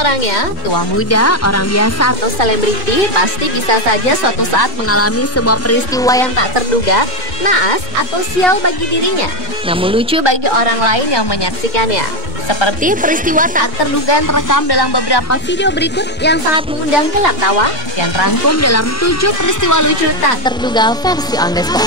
orangnya, tua muda, orang biasa atau selebriti pasti bisa saja suatu saat mengalami sebuah peristiwa yang tak terduga, naas atau sial bagi dirinya, namun lucu bagi orang lain yang menyaksikannya. Seperti peristiwa tak terduga yang terekam dalam beberapa video berikut yang sangat mengundang gelak tawa, yang terangkum dalam 7 peristiwa lucu tak terduga versi on the spot.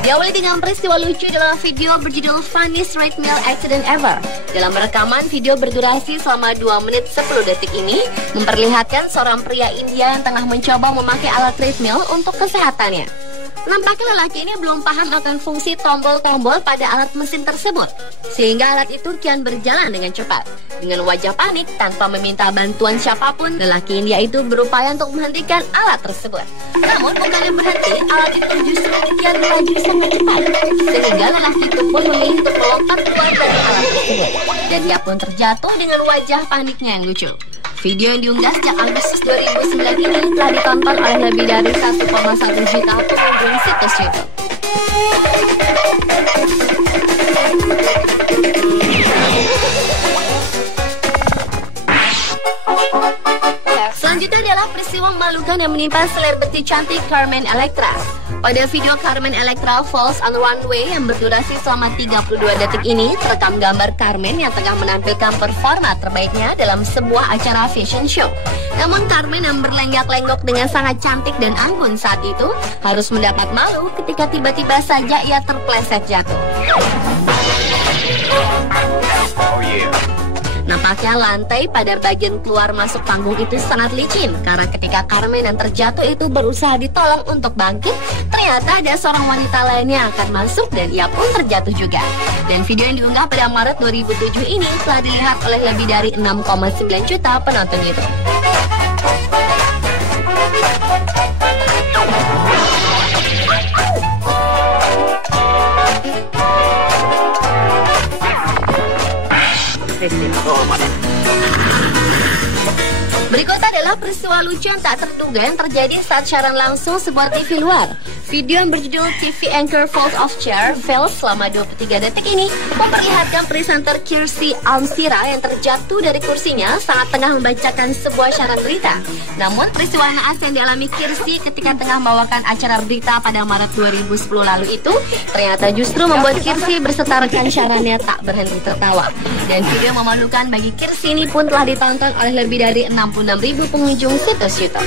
Diawali dengan peristiwa lucu dalam video berjudul Funniest Treadmill Accident Ever. Dalam rekaman video berdurasi selama 2 menit 10 detik ini, memperlihatkan seorang pria India yang tengah mencoba memakai alat treadmill untuk kesehatannya. Nampaknya lelaki ini belum paham akan fungsi tombol-tombol pada alat mesin tersebut, sehingga alat itu kian berjalan dengan cepat. Dengan wajah panik, tanpa meminta bantuan siapapun, lelaki India itu berupaya untuk menghentikan alat tersebut. Namun, bukannya berhenti, alat itu justru kian melaju sangat cepat, sehingga lelaki itu pun memilih untuk melompat keluar dari alat tersebut. Dan dia pun terjatuh dengan wajah paniknya yang lucu. Video yang diunggah sejak Agustus 2009 ini telah ditonton oleh lebih dari 1,1 juta pengunjung situs YouTube. Selanjutnya adalah peristiwa memalukan yang menimpa selebriti cantik Carmen Electra. Pada video Carmen Electra Falls on Runway yang berdurasi selama 32 detik ini, terekam gambar Carmen yang tengah menampilkan performa terbaiknya dalam sebuah acara fashion show. Namun Carmen yang berlenggak-lenggok dengan sangat cantik dan anggun saat itu harus mendapat malu ketika tiba-tiba saja ia terpleset jatuh. Nampaknya lantai pada bagian keluar masuk panggung itu sangat licin, karena ketika Carmen yang terjatuh itu berusaha ditolong untuk bangkit, ternyata ada seorang wanita lainnya yang akan masuk dan ia pun terjatuh juga. Dan video yang diunggah pada Maret 2007 ini telah dilihat oleh lebih dari 6,9 juta penonton YouTube. Berikut adalah peristiwa lucu yang tak terduga yang terjadi saat siaran langsung sebuah TV luar. Video yang berjudul TV Anchor Falls Off Chair Fails selama 23 detik ini memperlihatkan presenter Kirsty Almsira yang terjatuh dari kursinya saat tengah membacakan sebuah siaran berita. Namun peristiwa naas yang dialami Kirsty ketika tengah membawakan acara berita pada Maret 2010 lalu itu ternyata justru membuat Kirsty beserta rekan siarannya tak berhenti tertawa. Dan video memalukan bagi Kirsty ini pun telah ditonton oleh lebih dari 66.000 pengunjung situs YouTube.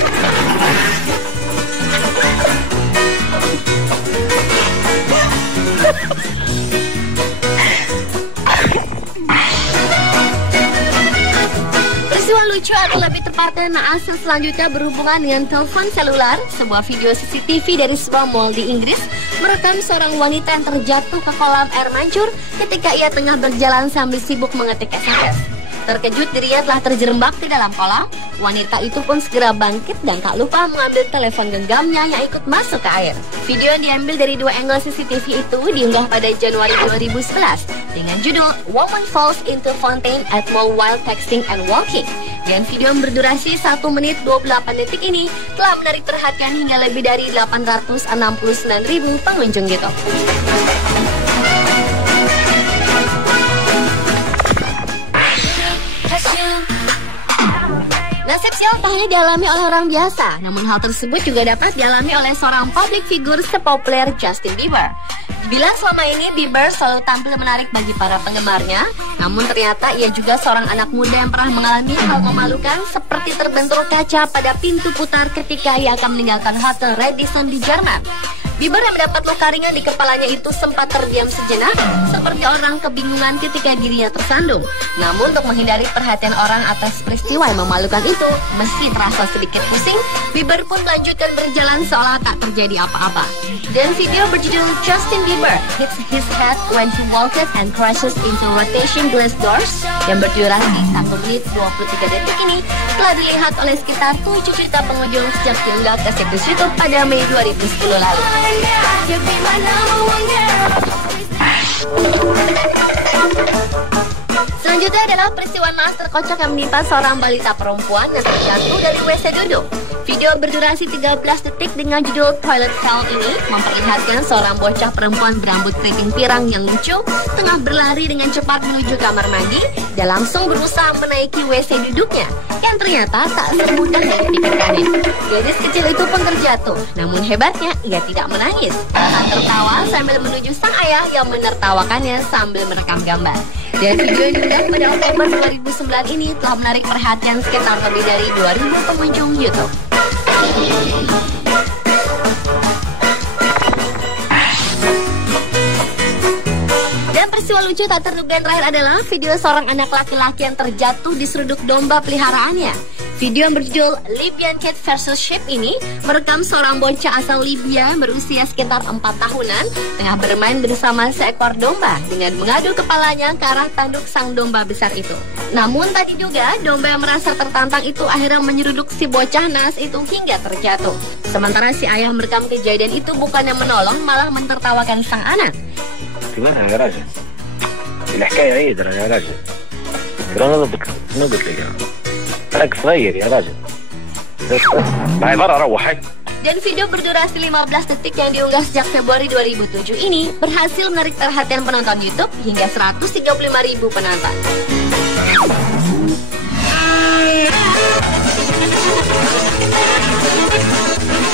Peristiwa lucu atau lebih tepatnya naas selanjutnya berhubungan dengan telepon selular. Sebuah video CCTV dari sebuah mall di Inggris merekam seorang wanita yang terjatuh ke kolam air mancur ketika ia tengah berjalan sambil sibuk mengetik SMS. Terkejut dirinya telah terjerembab di dalam kolam. Wanita itu pun segera bangkit dan tak lupa mengambil telepon genggamnya yang ikut masuk ke air. Video yang diambil dari 2 angle CCTV itu diunggah pada Januari 2011 dengan judul Woman Falls into Fountain at Mall While Texting and Walking. Dan video yang berdurasi 1 menit 28 detik ini telah menarik perhatian hingga lebih dari 869.000 pengunjung YouTube. Nasib sial tak hanya dialami oleh orang biasa, namun hal tersebut juga dapat dialami oleh seorang public figure sepopuler Justin Bieber. Bila selama ini Bieber selalu tampil menarik bagi para penggemarnya, namun ternyata ia juga seorang anak muda yang pernah mengalami hal memalukan seperti terbentur kaca pada pintu putar ketika ia akan meninggalkan Hotel Radisson di Jerman. Bieber yang mendapat luka ringan di kepalanya itu sempat terdiam sejenak, seperti orang kebingungan ketika dirinya tersandung. Namun untuk menghindari perhatian orang atas peristiwa yang memalukan itu, meski terasa sedikit pusing, Bieber pun melanjutkan berjalan seolah tak terjadi apa-apa. Dan video berjudul Justin Bieber Hits His Head When He Walks and Crashes into Rotation Glass Doors yang berdurasi 1 menit 23 detik ini telah dilihat oleh sekitar 7 juta pengunjung sejak diunggah ke situs YouTube pada Mei 2010 lalu. You'll be my number one girl. Selanjutnya adalah peristiwa naas terkocak yang menimpa seorang balita perempuan yang terjatuh dari WC duduk. Video berdurasi 13 detik dengan judul Toilet Hell ini memperlihatkan seorang bocah perempuan berambut keriting pirang yang lucu tengah berlari dengan cepat menuju kamar mandi dan langsung berusaha menaiki WC duduknya yang ternyata tak semudah yang dipikirkannya. Gadis kecil itu pun terjatuh, namun hebatnya ia tidak menangis. Malahan tertawa sambil menuju sang ayah yang menertawakannya sambil merekam gambar. Dan video yang diunggah pada Oktober 2009 ini telah menarik perhatian sekitar lebih dari 2.000 pengunjung YouTube. Dan peristiwa lucu tak terduga yang terakhir adalah video seorang anak laki-laki yang terjatuh di seruduk domba peliharaannya. Video yang berjudul Libyan Cat vs Sheep ini merekam seorang bocah asal Libya berusia sekitar 4 tahunan tengah bermain bersama seekor domba dengan mengadu kepalanya ke arah tanduk sang domba besar itu. Namun tadi juga domba yang merasa tertantang itu akhirnya menyeruduk si bocah naas itu hingga terjatuh. Sementara si ayah merekam kejadian itu bukannya menolong malah mentertawakan sang anak. Gimana يا راجل؟ الحكاية عيد يا راجل. نضبط لك. أنا صغير يا راجل. معي مرة روحك. Dan video berdurasi 15 detik yang diunggah sejak Februari 2007 ini berhasil menarik perhatian penonton YouTube hingga 135.000 penonton.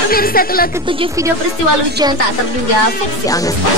Pemirsa, itulah ketujuh video peristiwa lucu yang tak terduga Fiksi on the Spot.